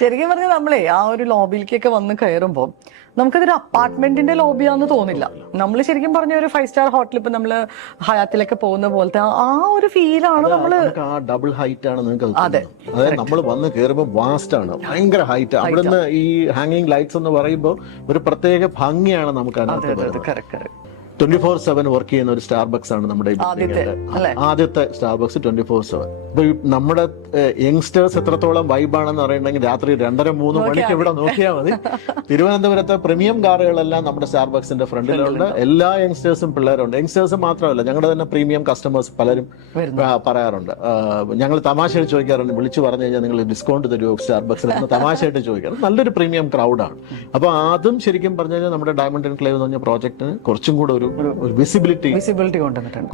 ശരിക്കും പറഞ്ഞാൽ നമ്മളെ ആ ഒരു ലോബിയിലേക്കൊക്കെ വന്ന് കയറുമ്പോൾ നമുക്കതൊരു അപ്പാർട്ട്മെന്റിന്റെ ലോബിയാന്ന് തോന്നില്ല. നമ്മൾ ശരിക്കും പറഞ്ഞ ഒരു 5 സ്റ്റാർ ഹോട്ടൽ ഇപ്പൊ നമ്മള് ഹയാത്തിലൊക്കെ പോകുന്ന പോലത്തെ ആ ഒരു ഫീലാണ് നമ്മള്. ആ ഡബിൾ ഹൈറ്റ് ആണ് നിങ്ങൾക്ക്. അതായത് നമ്മൾ വന്ന് കയറുമ്പോൾ വാസ്റ്റ് ആണ്, ഭയങ്കര ഹൈറ്റ്. അവിടുന്ന് ഈ ഹാങ്ങിങ് ലൈറ്റ്സ് എന്ന് പറയുമ്പോൾ ഒരു പ്രത്യേക ഭംഗിയാണ് നമുക്ക് അതിനകത്ത്. 24/7 വർക്ക് ചെയ്യുന്ന ഒരു സ്റ്റാർബക്സ് ആണ് നമ്മുടെ ആദ്യത്തെ സ്റ്റാർബക്സ് 24/7. ഇപ്പൊ നമ്മുടെ യങ്സ്റ്റേഴ്സ് എത്രത്തോളം വൈബാണെന്ന് അറിയണമെങ്കിൽ രാത്രി 2:30-3 മണിക്ക് ഇവിടെ നോക്കിയാൽ മതി. തിരുവനന്തപുരത്തെ പ്രീമിയം കാറുകളെല്ലാം നമ്മുടെ സ്റ്റാർബക്സിന്റെ ഫ്രണ്ടിലുണ്ട്. എല്ലാ യങ്സ്റ്റേഴ്സും പിള്ളേരുണ്ട്. യങ്സ്റ്റേഴ്സ് മാത്രമല്ല, ഞങ്ങളുടെ തന്നെ പ്രീമിയം കസ്റ്റമേഴ്സ് പലരും പറയാറുണ്ട്. ഞങ്ങൾ തമാശയായിട്ട് ചോദിക്കാറുണ്ട്, വിളിച്ചു പറഞ്ഞു കഴിഞ്ഞാൽ നിങ്ങൾ ഡിസ്കൗണ്ട് തരുമോ സ്റ്റാർബക്സിൽ എന്ന് തമാശയായിട്ട് ചോദിക്കാറ്. നല്ലൊരു പ്രീമിയം ക്രൗഡാണ്. അപ്പൊ അതും ശരിക്കും പറഞ്ഞു കഴിഞ്ഞാൽ നമ്മുടെ ഡയമണ്ട് എൻക്ലേവ് എന്ന് പറഞ്ഞ പ്രോജക്റ്റിന് കുറച്ചും കൂടെ ഒരു വിസിബിലിറ്റി കൊണ്ടുവന്നിട്ടുണ്ട്.